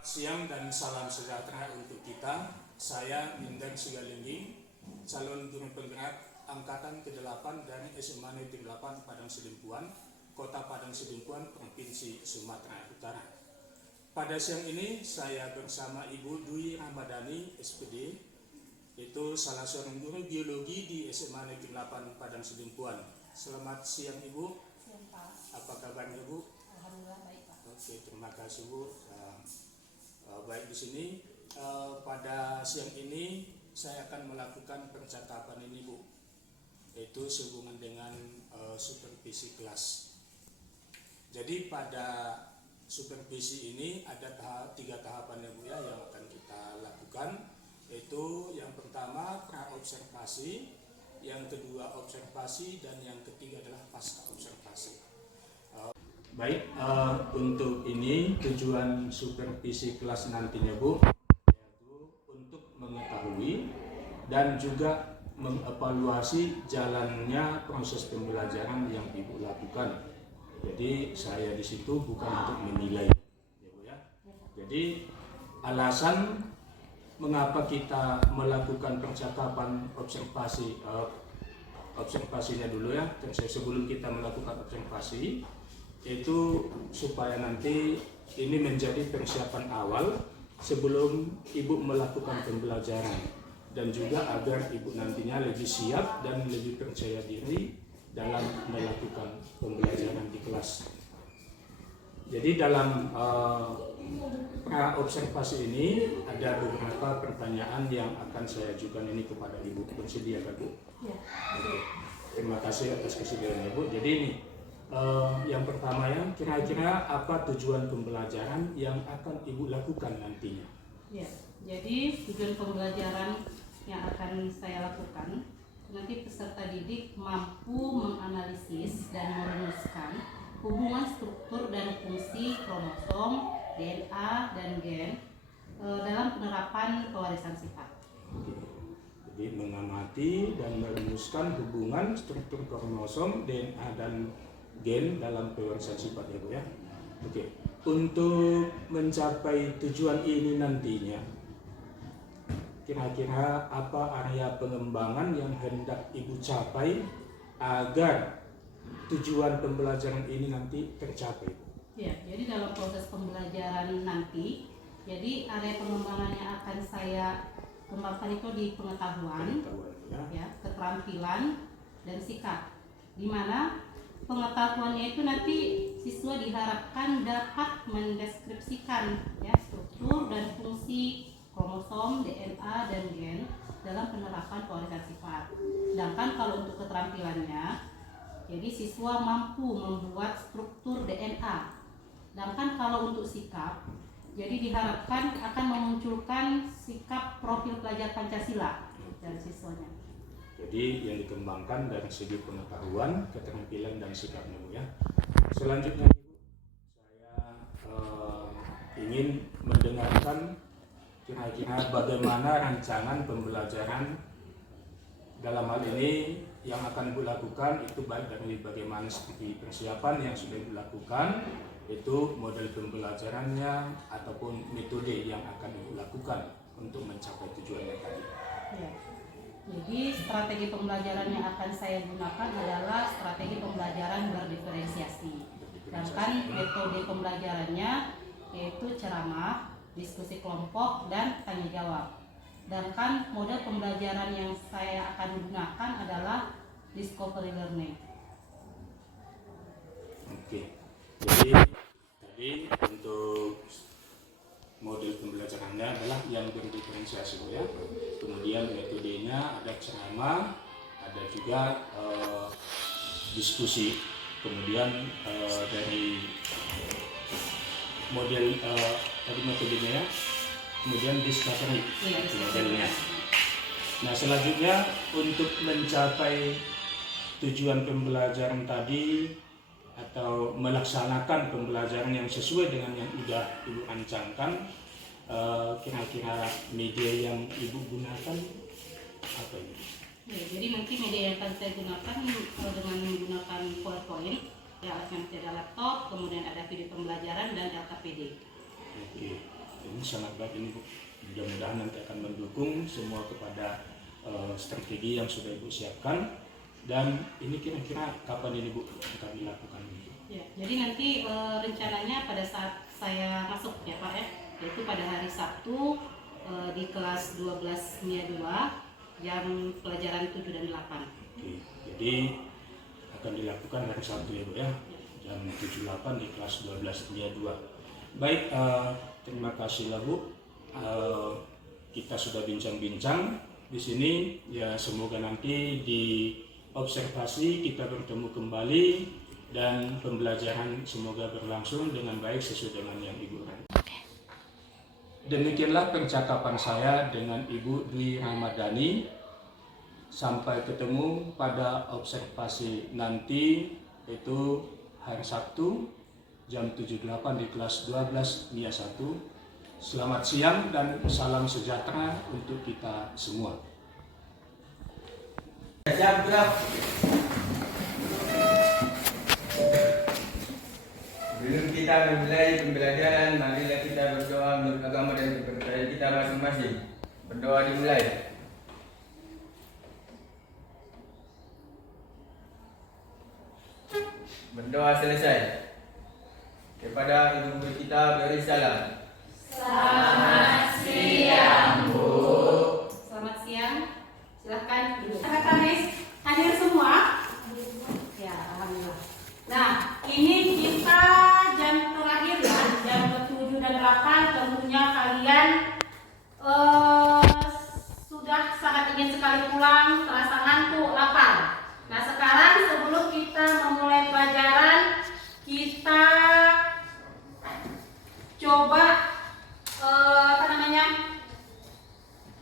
Siang dan salam sejahtera untuk kita. Saya Mindan Sigalinggi, calon guru penggerak angkatan ke-8 dari SMA Negeri 8 Padang Sidempuan, Kota Padang Sidempuan, Provinsi Sumatera Utara. Pada siang ini saya bersama Ibu Dwi Ramadhani, SPD, itu salah seorang guru biologi di SMA Negeri 8 Padang Sidempuan. Selamat siang Ibu. Siang Pak. Apa kabarnya Bu? Alhamdulillah baik Pak. Oke, terima kasih Bu. Baik, di sini pada siang ini saya akan melakukan percakapan ini Bu, yaitu sehubungan dengan supervisi kelas. Jadi pada supervisi ini ada tiga tahapan ya Bu ya yang akan kita lakukan, yaitu yang pertama pra-observasi, yang kedua observasi, dan yang ketiga adalah pasca observasi. Baik, untuk ini tujuan supervisi kelas nantinya Bu, yaitu untuk mengetahui dan juga mengevaluasi jalannya proses pembelajaran yang Ibu lakukan. Jadi saya di situ bukan untuk menilai, ya Bu ya. Jadi alasan mengapa kita melakukan percakapan observasinya dulu ya, sebelum kita melakukan observasi, itu supaya nanti ini menjadi persiapan awal sebelum Ibu melakukan pembelajaran, dan juga agar Ibu nantinya lebih siap dan lebih percaya diri dalam melakukan pembelajaran di kelas. Jadi dalam pra-observasi ini ada beberapa pertanyaan yang akan saya ajukan ini kepada Ibu. Bersedia kan Bu? Ya. Oke. Terima kasih atas kesediaannya Bu. Jadi ini yang pertama, yang kira-kira apa tujuan pembelajaran yang akan Ibu lakukan nantinya? Ya, jadi tujuan pembelajaran yang akan saya lakukan, nanti peserta didik mampu menganalisis dan merumuskan hubungan struktur dan fungsi kromosom, DNA, dan gen dalam penerapan pewarisan sifat. Jadi mengamati dan merumuskan hubungan struktur kromosom, DNA, dan gen dalam pewarisan sifat ya Bu ya. Oke. Untuk mencapai tujuan ini nantinya, kira-kira apa area pengembangan yang hendak Ibu capai agar tujuan pembelajaran ini nanti tercapai? Ya, jadi dalam proses pembelajaran nanti, jadi area pengembangan yang akan saya kembangkan itu di pengetahuan ya, keterampilan, dan sikap, di mana pengetahuannya itu nanti siswa diharapkan dapat mendeskripsikan ya struktur dan fungsi kromosom, DNA, dan gen dalam penerapan pewarisan sifat. Sedangkan kalau untuk keterampilannya, jadi siswa mampu membuat struktur DNA. Sedangkan kalau untuk sikap, jadi diharapkan akan memunculkan sikap profil pelajar Pancasila dari siswanya. Jadi yang dikembangkan dari segi pengetahuan, keterampilan, dan sikapnya Bu ya. Selanjutnya Ibu, saya ingin mendengarkan kira-kira bagaimana rancangan pembelajaran dalam hal ini yang akan Ibu lakukan, itu baik dari bagaimana strategi persiapan yang sudah Ibu lakukan, itu model pembelajarannya ataupun metode yang akan Ibu lakukan untuk mencapai tujuannya tadi. Ya. Jadi strategi pembelajaran yang akan saya gunakan adalah strategi pembelajaran berdiferensiasi. Sedangkan metode pembelajarannya yaitu ceramah, diskusi kelompok, dan tanya jawab. Sedangkan model pembelajaran yang saya akan gunakan adalah discovery learning. Oke. Jadi tadi untuk model pembelajarannya adalah yang berdiferensiasi Bu ya. Kemudian metodenya ada ceramah, ada juga diskusi. Kemudian dari model tadi metodenya ya, kemudian discovery modelnya. Nah selanjutnya untuk mencapai tujuan pembelajaran tadi atau melaksanakan pembelajaran yang sesuai dengan yang sudah Ibu rancangkan, kira-kira media yang Ibu gunakan apa ini? Ya, jadi nanti media yang akan saya gunakan dengan menggunakan PowerPoint, ya alatnya ada laptop, kemudian ada video pembelajaran dan LKPD. Oke. Ini sangat baik ini Bu. Mudah-mudahan nanti akan mendukung semua kepada strategi yang sudah Ibu siapkan. Dan ini kira-kira kapan ini Bu akan dilakukan? Ya, jadi nanti rencananya pada saat saya masuk ya Pak ya, yaitu pada hari Sabtu di kelas 12 MIA 2 jam pelajaran 7 dan 8. Oke, jadi akan dilakukan hari Sabtu ya Bu ya, jam 7-8 di kelas 12 MIA 2. Baik, terima kasih lah Bu. Kita sudah bincang-bincang di sini ya, semoga nanti di observasi kita bertemu kembali dan pembelajaran semoga berlangsung dengan baik sesuai dengan yang Ibu harapkan. Demikianlah percakapan saya dengan Ibu Dwi Ramadhani. Sampai ketemu pada observasi nanti, yaitu hari Sabtu jam 7.8 di kelas 12 MIA 1. Selamat siang dan salam sejahtera untuk kita semua. Sebelum kita memulai pembelajaran, marilah kita berdoa menurut agama dan kepercayaan kita masing-masing. Berdoa dimulai. Berdoa selesai. Kepada ibu guru kita beri salam. Selamat siang Bu. Selamat siang. Silahkan duduk. Kamis hadir semua? Ya, alhamdulillah. Nah, ini kita jam terakhir ya, jam 7 dan 8 tentunya kalian sudah sangat ingin sekali pulang, terasa ngantuk, lapar. Nah, sekarang sebelum kita memulai pelajaran, kita coba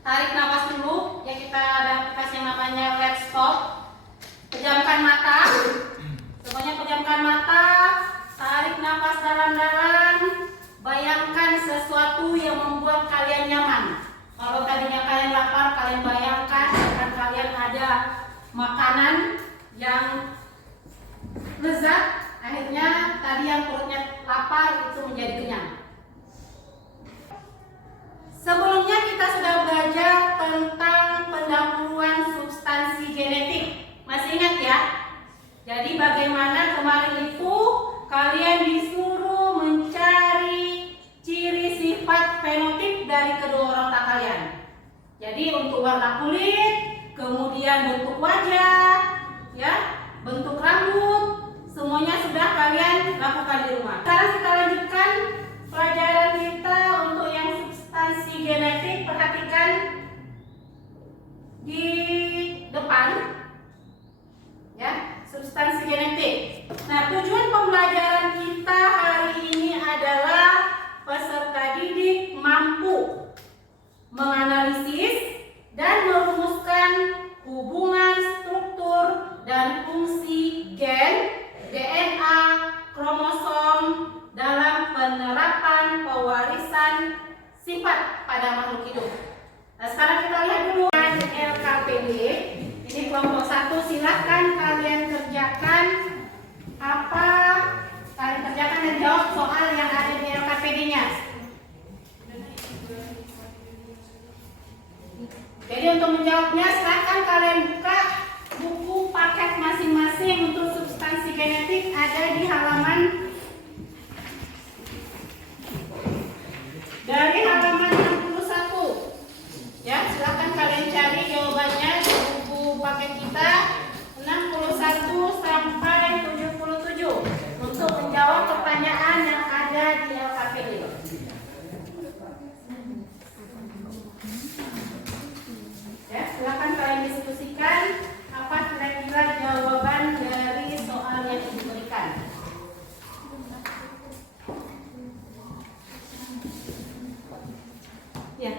tarik nafas dulu. Ya, kita ada aplikasi yang namanya Let's Stop. Pejamkan mata. Semuanya pejamkan mata, tarik nafas dalam-dalam, bayangkan sesuatu yang membuat kalian nyaman. Kalau tadinya kalian lapar, kalian bayangkan akan kalian ada makanan yang lezat, akhirnya tadi yang perutnya lapar itu menjadi kenyang. Sebelumnya kita sudah belajar tentang pendahuluan substansi genetik. Masih ingat ya? Jadi bagaimana kemarin itu kalian disuruh mencari ciri sifat fenotip dari kedua orang tua kalian. Jadi untuk warna kulit, kemudian bentuk wajah, ya, bentuk rambut, semuanya sudah kalian lakukan di rumah. Sekarang kita lanjutkan pelajaran kita untuk yang substansi genetik. Perhatikan di depan, ya, substansi genetik. Nah, tujuan pembelajaran kita hari ini adalah peserta didik mampu menganalisis dan merumuskan hubungan struktur dan fungsi gen, DNA, kromosom dalam penerapan pewarisan sifat pada makhluk hidup. Nah, sekarang kita lihat dulu LKPD. Ini kelompok 1, silahkan kalian kerjakan dan jawab soal yang ada di LKPD-nya. Jadi untuk menjawabnya silahkan kalian buka buku paket masing-masing untuk substansi genetik, ada di halaman dari halaman 61. Ya, silahkan kalian cari jawabannya di buku paket kita 61 sampai 77 untuk menjawab pertanyaan yang ada di LKPD. Ya, silahkan kalian diskusikan apa kira-kira jawaban dari soal yang diberikan. Ya.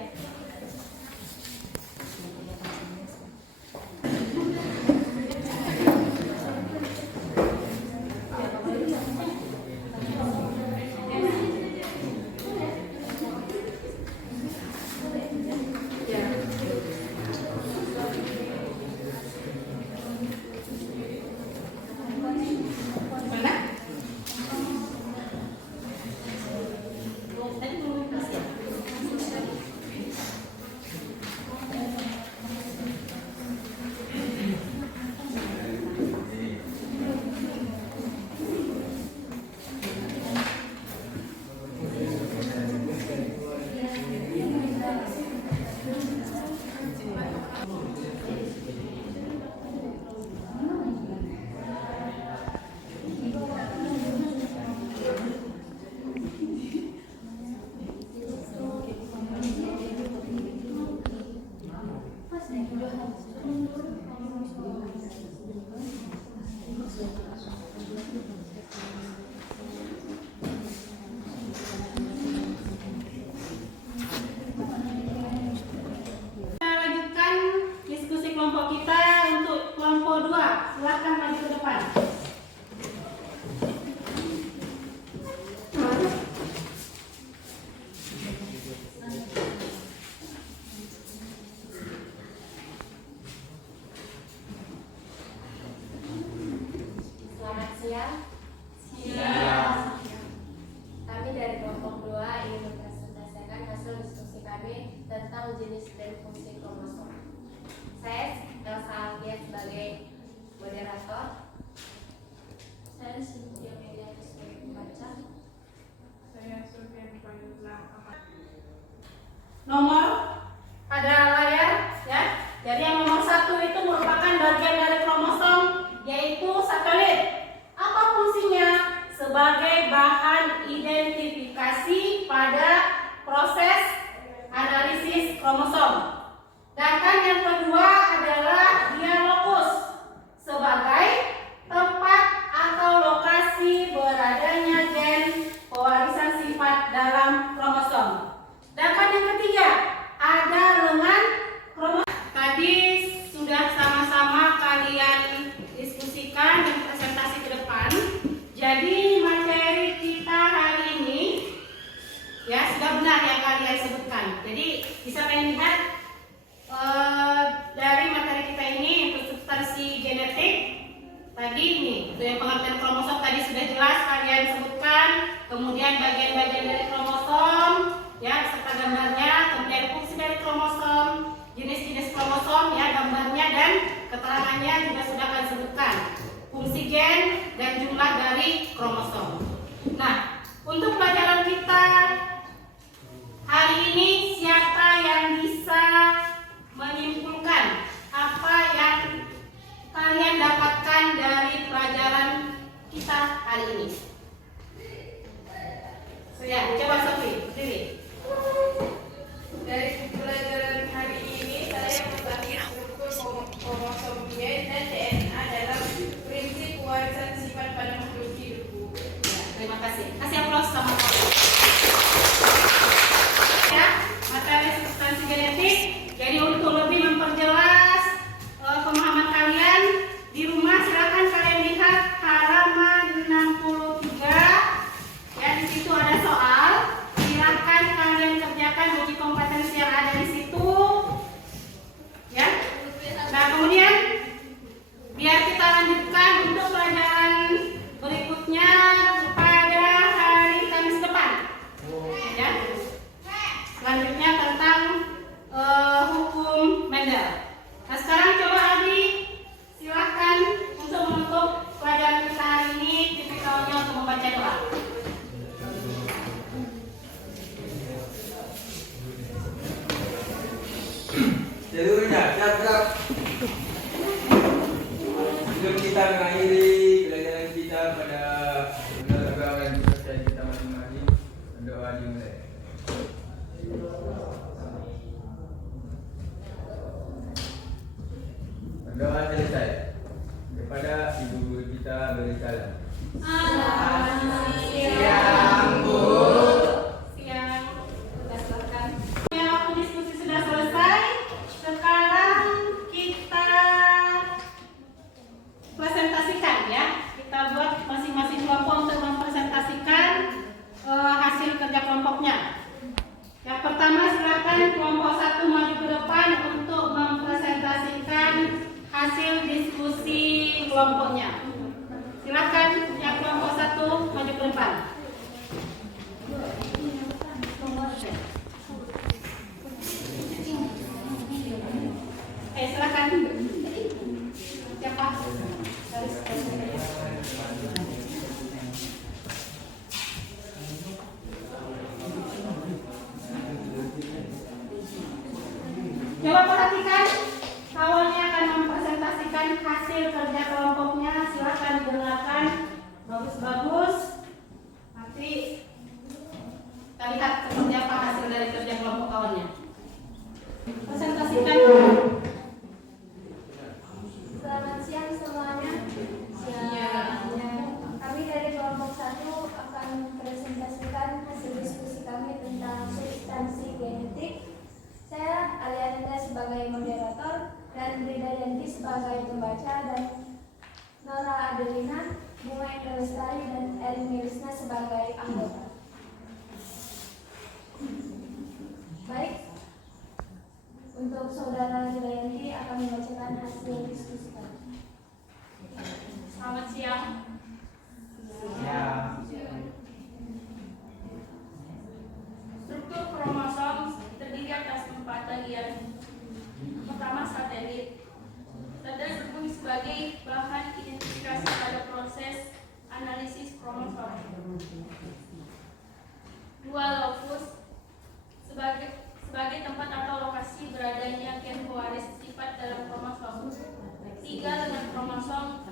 Tadi belum ya? silakan maju ke depan. Selamat siang. Kami dari kelompok 2 ingin mempresentasikan hasil diskusi kami tentang jenis dan fungsi kromosom. Saya Elsa Alfia sebagai moderator. Saya Cynthia Media sebagai pembaca. Saya Sofia Payudla. Nomor pada layar ya. Jadi yang nomor 1 itu merupakan bagian dari kromosom, yaitu satelit. Apa fungsinya? Sebagai bahan identifikasi pada proses analisis kromosom. Sedangkan yang kedua adalah dia lokus, sebagai tempat atau lokasi beradanya gen pewarisan sifat dalam kromosom. Sedangkan yang ketiga ada lengan kromosom. Tadi sudah sama-sama kalian diskusikan dan presentasi ke depan. Jadi materi kita hari ini ya sudah benar yang kalian sebutkan. Jadi bisa kalian lihat dari materi kita ini untuk substansi genetik tadi ini yang pengertian kromosom tadi sudah jelas kalian sebutkan. Kemudian bagian-bagian dari kromosom ya serta gambarnya, kemudian fungsi dari kromosom, jenis-jenis kromosom ya gambarnya dan keterangannya juga sudah kalian sebutkan. Fungsi gen dan jumlah dari kromosom. Nah, untuk pelajaran kita hari ini siapa yang bisa menyimpulkan apa yang kalian dapatkan dari pelajaran kita hari ini? So, ya, coba Sofi, berdiri. Dari pelajaran hari ini saya membahas struktur kromosom gen dan DNA dalam prinsip pewarisan sifat pada makhluk hidup. Ya, terima kasih. Kasih aplaus sama kalian. Ya, materi substansi genetik. Jadi untuk lebih memperjelas pemahaman kalian di rumah silakan kalian lihat halaman 63. Ya, di situ ada soal. Silakan kalian kerjakan uji kompetensi yang ada di situ. Ya. Nah, kemudian biar kita lanjutkan untuk pelajaran berikutnya pada hari Kamis depan. Ya. Selanjutnya tentang hukum Mendel. Nah, sekarang coba Adi silakan untuk menutup pelajaran kita hari ini, tipikalnya untuk membaca doa. Seluruhnya siap-siap. Sebelum kita mengakhiri pelajaran kita pada menurut agama dan kepercayaan kita masing-masing, berdoa dimulai. Berdoa selesai. Kepada ibu guru kita beri salam. Siang, Bu. Siang. Berdasarkan. Ya, waktu diskusi sudah selesai. Sekarang kita presentasikan ya. Kita buat masing-masing kelompok untuk mempresentasikan hasil kerja kelompoknya. Yang pertama silakan kelompok 1 maju ke depan untuk mempresentasikan hasil diskusi kelompoknya. Silakan yang kelompok 1 maju ke depan. Silakan. Siapa? Coba perhatikan, kawannya akan mempresentasikan hasil kerja kelompoknya. Silakan dengarkan, bagus-bagus. Nanti kita lihat seperti apa hasil dari kerja kelompok kawannya. Presentasikan. Selamat siang semuanya. Kami dari kelompok 1 akan mempresentasikan hasil diskusi kami tentang substansi genetik. Saya Aliananda sebagai moderator dan Brida Yanti sebagai pembaca, dan Lestari dan Erni Risna sebagai anggota. Baik, untuk Saudara Ridayanti akan membacakan hasil diskusi kami. Selamat siang. Ya. Struktur kromosom terdiri atas 4 bagian. Pertama, satelit. Satelit berfungsi sebagai bahan identifikasi pada proses analisis kromosom. 2, lokus. Sebagai tempat atau lokasi beradanya gen pewaris sifat dalam kromosom. 3, lemak kromosom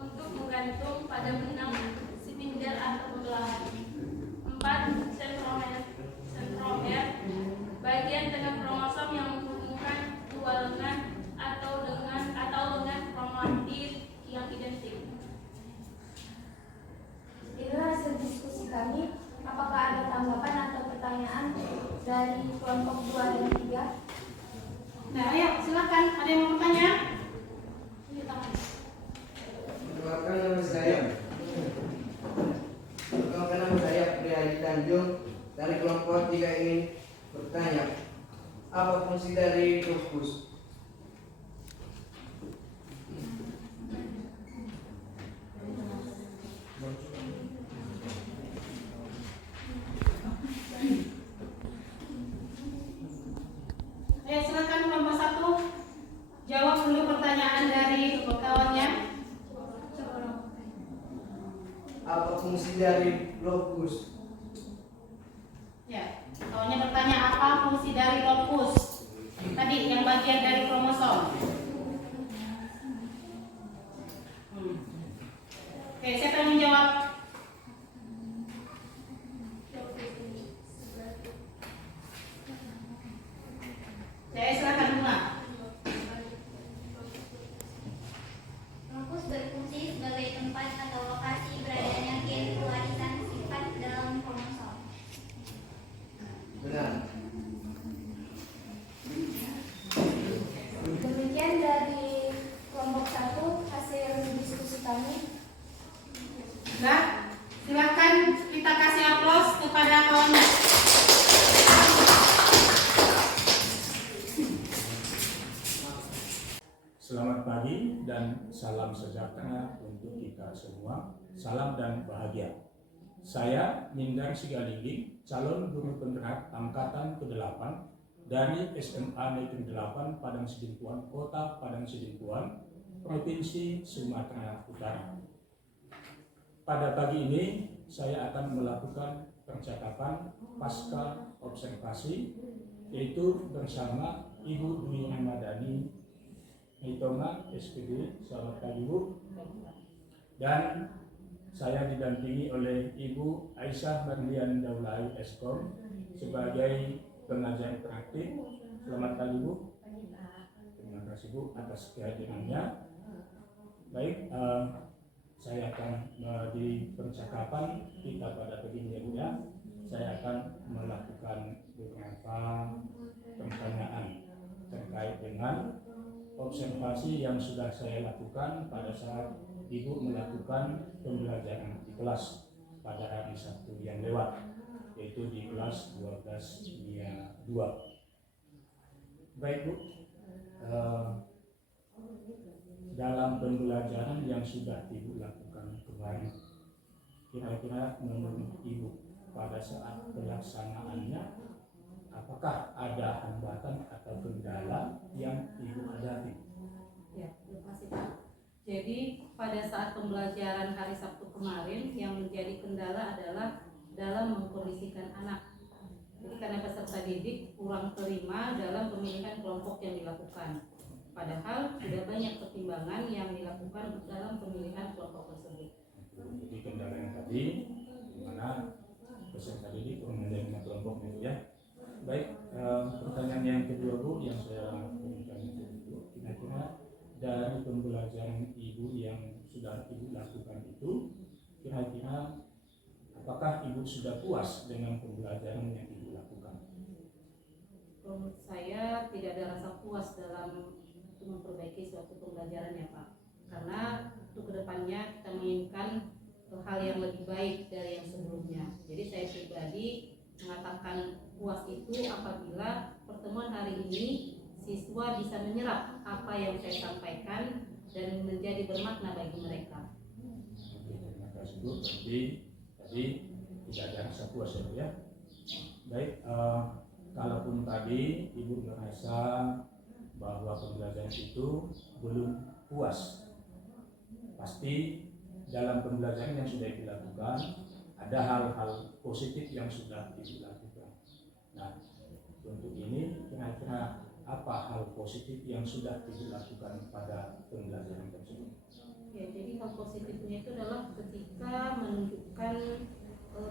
untuk menggantung pada benang spindel atau pembelahan. 4, sentromer, bagian tengah kromosom yang menghubungkan dua lengan atau lengan kromatin yang identik. Inilah hasil diskusi kami. Apakah ada tanggapan atau pertanyaan dari kelompok 2 dan 3? Nah, ayo silakan. Ada yang mau bertanya? Perkenalkan nama saya Priyadi Tanjung dari kelompok 3 ini bertanya, apa fungsi dari lokus? Ayo silakan kelompok 1 jawab dulu pertanyaan dari kawannya. Apa fungsi dari lokus? Ya, kawannya bertanya apa fungsi dari lokus? Tadi yang bagian dari kromosom. Oke, siapa yang menjawab? Saya silakan Bunga. Lokus berfungsi sebagai tempat atau lokasi beradanya gen pewarisan sifat dalam kromosom. Benar. Demikian dari kelompok 1 hasil diskusi kami. Nah, silakan kita kasih aplaus kepada kawannya. Selamat pagi dan salam sejahtera untuk kita semua. Salam dan bahagia. Saya Mindar Sigalinggi, calon guru penggerak angkatan ke-8 dari SMA Negeri 8 Padang Sidimpuan, Kota Padang Sidimpuan, Provinsi Sumatera Utara. Pada pagi ini saya akan melakukan percakapan pasca observasi, yaitu bersama Ibu Dwi Ramadhani Mitoma, SPD, selamat pagi Bu. Dan saya didampingi oleh Ibu Aisyah Marlian Daulay Eskom sebagai pengajar praktik. Selamat pagi Bu. Terima kasih Bu atas kehadirannya. Baik, saya akan di percakapan kita pada pagi ini ya. Saya akan melakukan beberapa pertanyaan terkait dengan observasi yang sudah saya lakukan pada saat Ibu melakukan pembelajaran di kelas pada hari Sabtu yang lewat, yaitu di kelas 12-2. Baik Bu, dalam pembelajaran yang sudah Ibu lakukan kemarin, kira-kira menurut Ibu pada saat pelaksanaannya apakah ada hambatan atau kendala yang Ibu hadapi? Ya, terima kasih Pak. Jadi pada saat pembelajaran hari Sabtu kemarin yang menjadi kendala adalah dalam mengkondisikan anak. Jadi karena peserta didik kurang terima dalam pemilihan kelompok yang dilakukan. Padahal sudah banyak pertimbangan yang dilakukan dalam pemilihan kelompok tersebut. Jadi kendala yang tadi, di mana peserta didik kurang menerima kelompok itu ya. Baik, pertanyaan yang kedua Bu yang saya berikan itu, kira-kira dari pembelajaran Ibu yang sudah Ibu lakukan itu, kira-kira apakah Ibu sudah puas dengan pembelajaran yang Ibu lakukan? Menurut saya tidak ada rasa puas dalam memperbaiki suatu pembelajaran ya Pak. Karena untuk kedepannya kita menginginkan hal yang lebih baik dari yang sebelumnya. Jadi saya pribadi mengatakan puas itu apabila pertemuan hari ini siswa bisa menyerap apa yang saya sampaikan dan menjadi bermakna bagi mereka. Oke, terima kasih Bu. Berarti tadi tidak ada rasa puas ya Bu ya. Baik, kalaupun tadi Ibu merasa bahwa pembelajaran itu belum puas, pasti dalam pembelajaran yang sudah dilakukan ada hal-hal positif yang sudah dilakukan. Nah, untuk ini kira-kira apa hal positif yang sudah dilakukan pada pembelajaran tersebut? Ya, jadi hal positifnya itu adalah ketika menunjukkan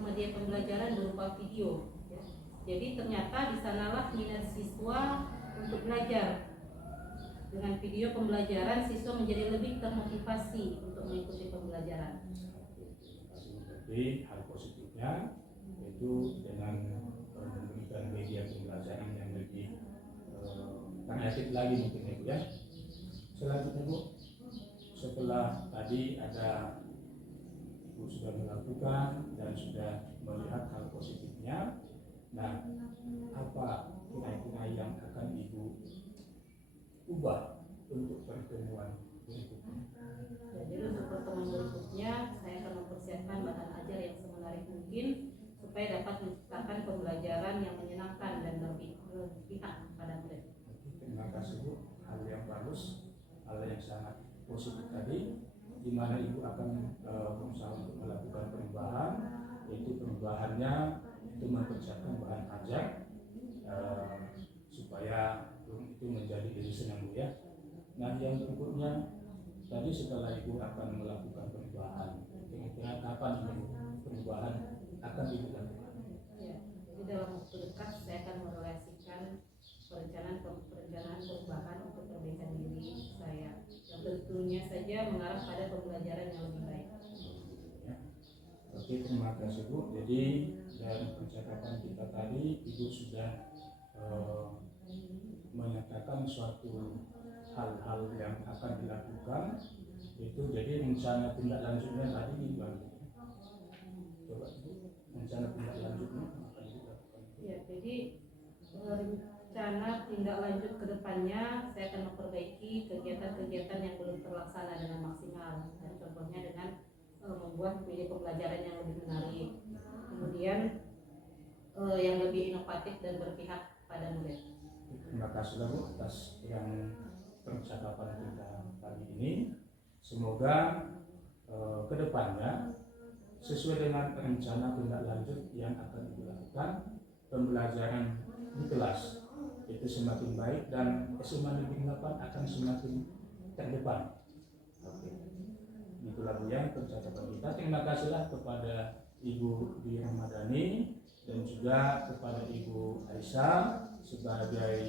media pembelajaran berupa video. Ya. Jadi ternyata di sanalah minat siswa untuk belajar. Dengan video pembelajaran siswa menjadi lebih termotivasi untuk mengikuti pembelajaran. Jadi hal positifnya yaitu dengan memberikan media pembelajaran yang lebih kreatif lagi mungkin ya Bu ya. Selanjutnya Bu, setelah tadi ada Ibu sudah melakukan dan sudah melihat hal positifnya, nah apa kira-kira yang akan Ibu ubah untuk pertemuan berikutnya? Ya, jadi untuk pertemuan berikutnya saya akan mempersiapkan bahan ajar yang semenarik mungkin supaya dapat menciptakan pembelajaran yang menyenangkan dan berpihak pada murid. Terima kasih Bu, hal yang bagus, hal yang sangat positif tadi, di mana Ibu akan berusaha untuk melakukan perubahan, yaitu perubahannya itu mempersiapkan bahan ajar supaya itu menjadi diri senang Bu ya. Nah yang berikutnya tadi setelah Ibu akan melakukan perubahan, kira-kira kapan ini perubahan akan dilakukan? Ya, jadi dalam waktu dekat saya akan merelasikan perencanaan perubahan untuk perbaikan diri saya. Yang tentunya saja mengarah pada pembelajaran yang lebih baik. Ya. Oke, terima kasih Bu. Jadi dari percakapan kita tadi Ibu sudah menyatakan suatu hal-hal yang akan dilakukan, itu jadi rencana tindak lanjutnya tadi gimana? Coba Bu, rencana tindak lanjutnya akan dilakukan. Ya, jadi rencana tindak lanjut ke depannya saya akan memperbaiki kegiatan-kegiatan yang belum terlaksana dengan maksimal. Dan contohnya dengan membuat media pembelajaran yang lebih menarik, kemudian yang lebih inovatif dan berpihak pada murid. Terima kasih Bu atas yang percakapan kita pagi ini. Semoga kedepannya sesuai dengan rencana tindak lanjut yang akan dilakukan, pembelajaran di kelas itu semakin baik dan SMA Negeri 8 akan semakin terdepan. Oke, itulah Bu yang percakapan kita. Terima kasihlah kepada Ibu Dwi Ramadhani dan juga kepada Ibu Aisyah sebagai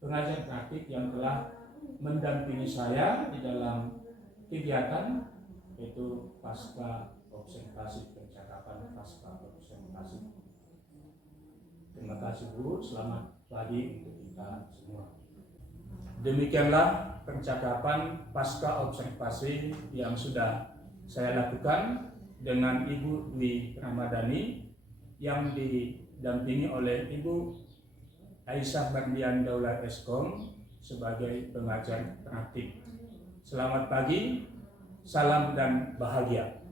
pengajar praktik yang telah mendampingi saya di dalam kegiatan yaitu pasca observasi percakapan pasca observasi. Terima kasih Bu, selamat pagi untuk kita semua. Demikianlah percakapan pasca observasi yang sudah saya lakukan dengan Ibu Dwi Ramadhani yang didampingi oleh Ibu Aisyah Bardian Daulat Eskom sebagai pengajar praktik. Selamat pagi, salam dan bahagia.